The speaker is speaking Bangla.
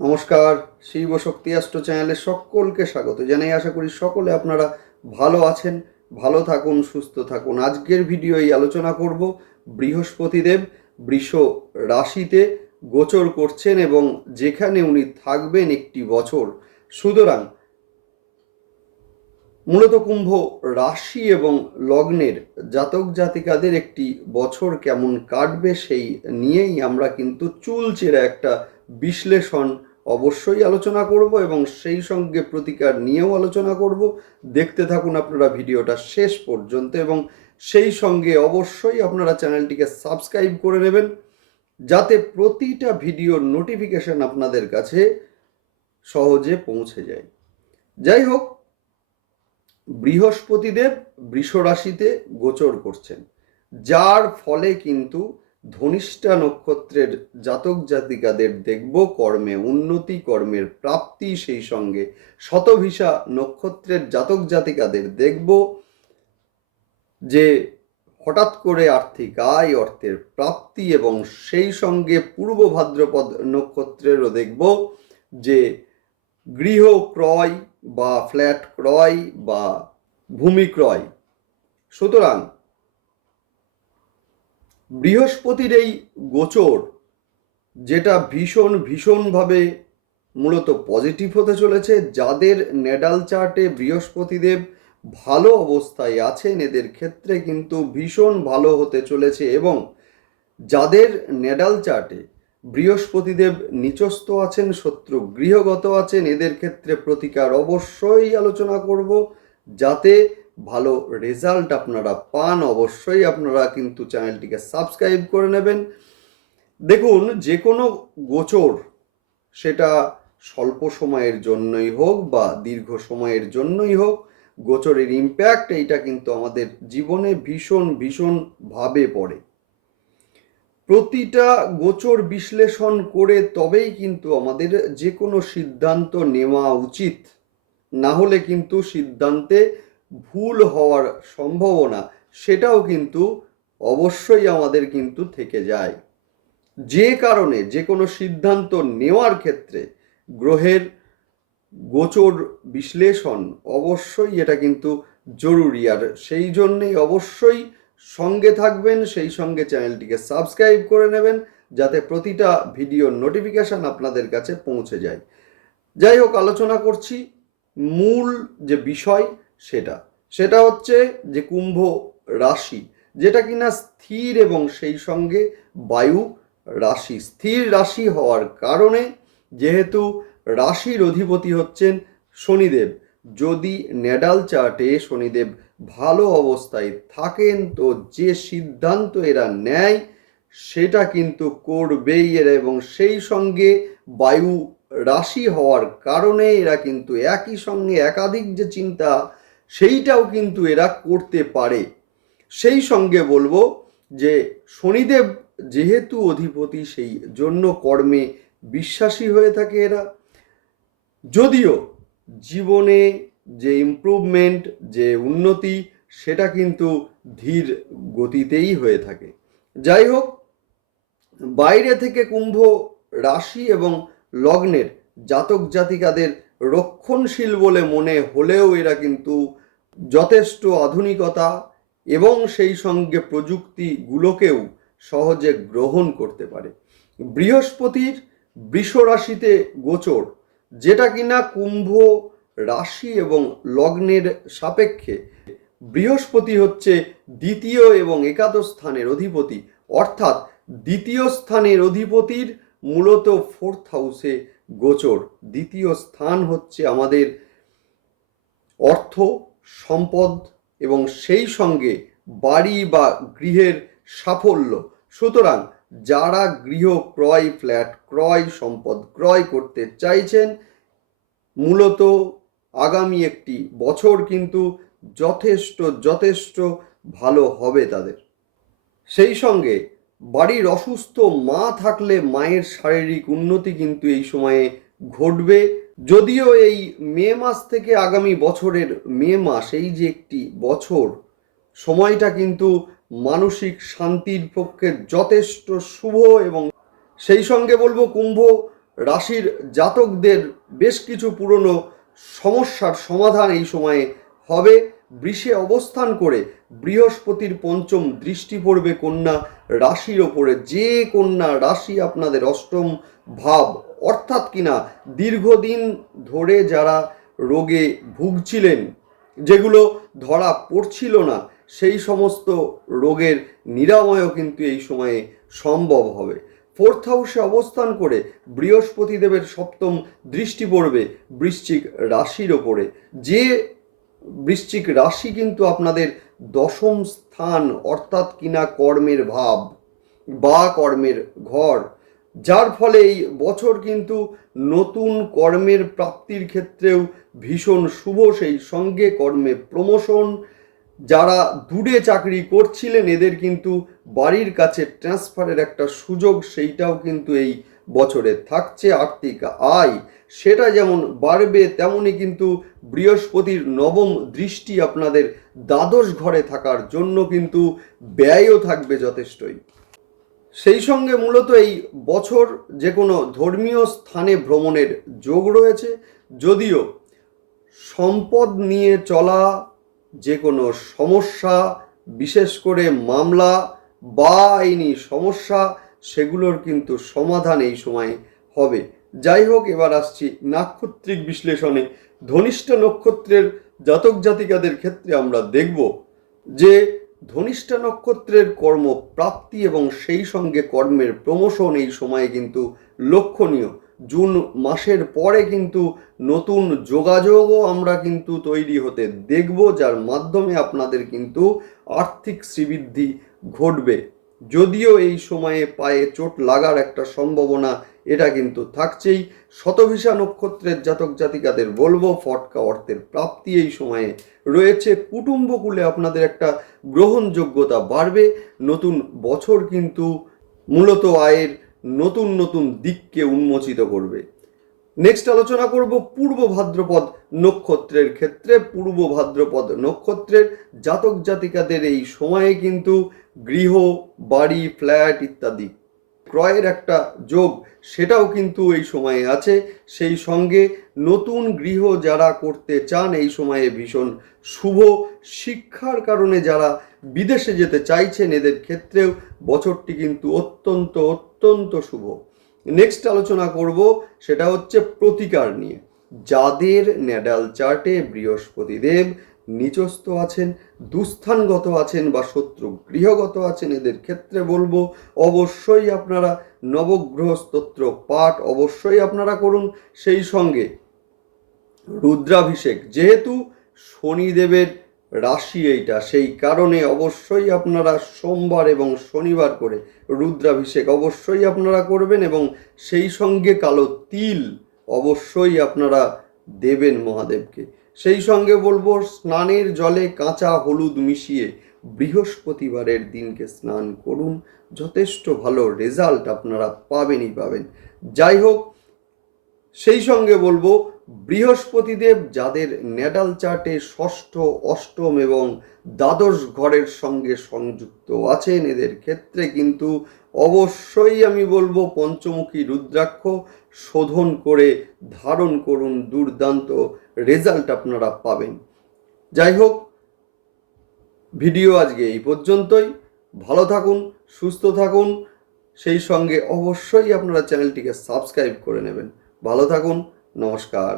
নমস্কার, শিব শক্তি অ্যাস্ট্রো চ্যানেলে সকলকে স্বাগত জানাই। আশা করি সকলে আপনারা ভালো আছেন, ভালো থাকুন, সুস্থ থাকুন। আজকের ভিডিও এই আলোচনা করব বৃহস্পতিদেব বৃষ রাশিতে গোচর করছেন এবং যেখানে উনি থাকবেন একটি বছর। সুতরাং মূলত কুম্ভ রাশি এবং লগ্নের জাতক জাতিকাদের একটি বছর কেমন কাটবে সেই নিয়েই আমরা কিন্তু চুলচেরা একটা বিশ্লেষণ অবশ্যই আলোচনা করব এবং সেই সঙ্গে প্রতিকার নিয়েও আলোচনা করব। দেখতে থাকুন আপনারা ভিডিওটা শেষ পর্যন্ত এবং সেই সঙ্গে অবশ্যই আপনারা চ্যানেলটিকে সাবস্ক্রাইব করে নেবেন যাতে প্রতিটা ভিডিওর নোটিফিকেশন আপনাদের কাছে সহজে পৌঁছে যায়। যাই হোক, বৃহস্পতিদেব বৃষ রাশিতে গোচর করছেন, যার ফলে কিন্তু ধনিষ্ঠা নক্ষত্রের জাতক জাতিকাদের দেখব কর্মে, উন্নতি কর্মের প্রাপ্তি সেই সঙ্গে। শতভিসা নক্ষত্রের জাতক জাতিকাদের দেখব যে হঠাৎ করে আর্থিক আয়, অর্থের প্রাপ্তি এবং সেই সঙ্গে পূর্ব ভাদ্রপদ নক্ষত্রেরও দেখব যে গৃহ ক্রয় বা ফ্ল্যাট ক্রয় বা ভূমি ক্রয়। সুতরাং বৃহস্পতির এই গোচর, যেটা ভীষণ ভীষণভাবে মূলত পজিটিভ হতে চলেছে, যাদের নেডাল চার্টে বৃহস্পতিদেব ভালো অবস্থায় আছেন, এদের ক্ষেত্রে কিন্তু ভীষণ ভালো হতে চলেছে এবং যাদের নেডাল চার্টে বৃহস্পতিদেব নিচস্থ আছেন, শত্রু গৃহগত আছেন, এদের ক্ষেত্রে প্রতিকার অবশ্যই আলোচনা করব, যাতে ভালো রেজাল্ট আপনারা পান, অবশ্যই আপনারা কিন্তু চ্যানেলটিকে সাবস্ক্রাইব করে নেবেন। দেখুন যে কোনো গোচর সেটা স্বল্প সময়ের জন্যই হোক বা দীর্ঘ সময়ের জন্যই হোক, গোচরের ইম্প্যাক্ট এইটা কিন্তু আমাদের জীবনে ভীষণ ভীষণভাবে পড়ে। প্রতিটা গোচর বিশ্লেষণ করে তবেই কিন্তু আমাদের যে কোনো সিদ্ধান্ত নেওয়া উচিত। না হলে কিন্তু সিদ্ধান্তে ভুল হওয়ার সম্ভাবনা সেটাও কিন্তু অবশ্যই আমাদের কিন্তু থেকে যায়। যে কারণে যে কোনো সিদ্ধান্ত নেওয়ার ক্ষেত্রে গ্রহের গোচর বিশ্লেষণ অবশ্যই এটা কিন্তু জরুরি। আর সেই জন্যেই অবশ্যই সঙ্গে থাকবেন, সেই সঙ্গে চ্যানেলটিকে সাবস্ক্রাইব করে নেবেন, যাতে প্রতিটা ভিডিওর নোটিফিকেশান আপনাদের কাছে পৌঁছে যায়। যাই হোক, আলোচনা করছি। মূল যে বিষয় সেটা। সেটা হচ্ছে যে কুম্ভ রাশি, যেটা কিনা স্থির এবং সেই সঙ্গে বায়ু রাশি। স্থির রাশি হওয়ার কারণে যেহেতু রাশির অধিপতি হচ্ছেন শনিদেব, যদি নেডাল চার্টে শনিদেব ভালো অবস্থায় থাকেন, তো যে সিদ্ধান্ত এরা নেয় সেটা কিন্তু করবেই এরা এবং সেই সঙ্গে বায়ু রাশি হওয়ার কারণে এরা কিন্তু একই সঙ্গে একাধিক যে চিন্তা সেইটাও কিন্তু এরা করতে পারে। সেই সঙ্গে বলব যে শনিদেব যেহেতু অধিপতি, সেই জন্য কর্মে বিশ্বাসী হয়ে থাকে এরা। যদিও জীবনে যে ইমপ্রুভমেন্ট যে উন্নতি, সেটা কিন্তু ধীর গতিতেই হয়ে থাকে। যাই হোক, বাইরে থেকে কুম্ভ রাশি এবং লগ্নের জাতক জাতিকাদের রক্ষণশীল বলে মনে হলেও এরা কিন্তু যথেষ্ট আধুনিকতা এবং সেই সঙ্গে প্রযুক্তিগুলোকেও সহজে গ্রহণ করতে পারে। বৃহস্পতির বৃষ রাশিতে গোচর, যেটা কিনা কুম্ভ রাশি এবং লগ্নের সাপেক্ষে বৃহস্পতি হচ্ছে দ্বিতীয় এবং একাদশ স্থানের অধিপতি, অর্থাৎ দ্বিতীয় স্থানের অধিপতির মূলত ফোর্থ হাউসে গোচর। দ্বিতীয় স্থান হচ্ছে আমাদের অর্থ, সম্পদ এবং সেই সঙ্গে বাড়ি বা গৃহের সাফল্য। সুতরাং যারা গৃহ ক্রয়, ফ্ল্যাট ক্রয়, সম্পদ ক্রয় করতে চাইছেন, মূলত আগামী একটি বছর কিন্তু যথেষ্ট যথেষ্ট ভালো হবে তাদের। সেই সঙ্গে বাড়ির অসুস্থ মা থাকলে মায়ের শারীরিক উন্নতি কিন্তু এই সময়ে ঘটবে। যদিও এই মে মাস থেকে আগামী বছরের মে মাস, এই যে একটি বছর, সময়টা কিন্তু মানসিক শান্তির পক্ষে যথেষ্ট শুভ এবং সেই সঙ্গে বলব কুম্ভ রাশির জাতকদের বেশ কিছু পুরনো সমস্যার সমাধান এই সময়ে হবে। বৃষে অবস্থান করে বৃহস্পতির পঞ্চম দৃষ্টি পড়বে কন্যা রাশির ওপরে। যে কন্যা রাশি আপনাদের অষ্টম ভাব, অর্থাৎ কিনা দীর্ঘদিন ধরে যারা রোগে ভুগছিলেন, যেগুলো ধরা পড়ছিল না, সেই সমস্ত রোগের নিরাময়ও কিন্তু এই সময়ে সম্ভব হবে। ফোর্থ হাউসে অবস্থান করে বৃহস্পতিদেবের সপ্তম দৃষ্টি পড়বে বৃশ্চিক রাশির ওপরে। যে বৃশ্চিক রাশি কিন্তু আপনাদের দশম স্থান অর্থাৎ কিনা কর্মের ভাব বা কর্মের ঘর। যার ফলে এই বছর কিন্তু নতুন কর্মের প্রাপ্তির ক্ষেত্রেও ভীষণ শুভ। সেই সঙ্গে কর্মে প্রমোশন। যারা দূরে চাকরি করছিলেন, এদের কিন্তু বাড়ির কাছে ট্রান্সফারের একটা সুযোগ, সেইটাও কিন্তু এই বছরে থাকছে আর্থিক আয়। সেটা যেমন বাড়বে তেমনই কিন্তু বৃহস্পতির নবম দৃষ্টি আপনাদের দ্বাদশ ঘরে থাকার জন্য কিন্তু ব্যয়ও থাকবে যথেষ্টই। সেই সঙ্গে মূলত এই বছর যে কোনো ধর্মীয় স্থানে ভ্রমণের যোগ রয়েছে। যদিও সম্পদ নিয়ে চলা যে কোনো সমস্যা, বিশেষ করে মামলা বা আইনি সমস্যা সেগুলোর কিন্তু সমাধান এই সময়ে হবে। যাই হোক, এবার আসছি নাক্ষত্রিক বিশ্লেষণে। ধনিষ্ঠ নক্ষত্রের জাতক জাতিকাদের ক্ষেত্রে আমরা দেখব যে ধনিষ্ঠা নক্ষত্রের কর্ম প্রাপ্তি এবং সেই সঙ্গে কর্মের প্রমোশন এই সময়ে কিন্তু লক্ষণীয়। জুন মাসের পরে কিন্তু নতুন যোগাযোগও আমরা কিন্তু তৈরি হতে দেখব, যার মাধ্যমে আপনাদের কিন্তু আর্থিক শ্রীবৃদ্ধি ঘটবে। যদিও এই সময়ে পায়ে চোট লাগার একটা সম্ভাবনা এটা কিন্তু থাকছেই। শতভিসা নক্ষত্রের জাতক জাতিকাদের বলব, ফটকা অর্থের প্রাপ্তি এই সময়ে রয়েছে। কুটুম্বকুলে আপনাদের একটা গ্রহণযোগ্যতা বাড়বে। নতুন বছর কিন্তু মূলত আয়ের নতুন নতুন দিককে উন্মোচিত করবে। নেক্সট আলোচনা করব পূর্ব ভাদ্রপদ নক্ষত্রের ক্ষেত্রে। পূর্ব ভাদ্রপদ নক্ষত্রের জাতক জাতিকাদের এই সময়ে কিন্তু গৃহ, বাড়ি, ফ্ল্যাট ইত্যাদি। ক্রয়ের একটা যোগ, সেটাও কিন্তু এই সময়ে আছে। সেই সঙ্গে নতুন গৃহ যারা করতে চান, এই সময়ে ভীষণ শুভ। শিক্ষার কারণে যারা বিদেশে যেতে চাইছেন, এদের ক্ষেত্রেও বছরটি কিন্তু অত্যন্ত অত্যন্ত শুভ। নেক্সট আলোচনা করব, সেটা হচ্ছে প্রতিকার নিয়ে। যাদের নেডাল চার্টে বৃহস্পতিদেব নিচস্থ আছেন, দুস্থানগত আছেন বা শত্রু গৃহগত আছেন, এদের ক্ষেত্রে বলব, অবশ্যই আপনারা নবগ্রহ স্তোত্র পাঠ অবশ্যই আপনারা করুন। সেই সঙ্গে রুদ্রাভিষেক, যেহেতু শনিদেবের রাশি এইটা, সেই কারণে অবশ্যই আপনারা সোমবার এবং শনিবার করে রুদ্রাভিষেক অবশ্যই আপনারা করবেন এবং সেই সঙ্গে কালো তিল অবশ্যই আপনারা দেবেন মহাদেবকে। সেই সঙ্গে বলব, স্নানের জলে কাঁচা হলুদ মিশিয়ে বৃহস্পতিবারের দিনকে স্নান করুন। যথেষ্ট ভালো রেজাল্ট আপনারা পাবেনই পাবেন। যাই হোক, সেই সঙ্গে বলব বৃহস্পতিদেব যাদের নেডাল চার্টে ষষ্ঠ, অষ্টম এবং দ্বাদশ ঘরের সঙ্গে সংযুক্ত আছেন, এদের ক্ষেত্রে কিন্তু অবশ্যই আমি বলব পঞ্চমুখী রুদ্রাক্ষ শোধন করে ধারণ করুন দুর্দান্ত রেজাল্ট আপনারা পাবেন। যাই হোক, ভিডিও আজকে এই পর্যন্তই। ভালো থাকুন, সুস্থ থাকুন, সেই সঙ্গে অবশ্যই আপনারা চ্যানেলটিকে সাবস্ক্রাইব করে নেবেন। ভালো থাকুন, নমস্কার।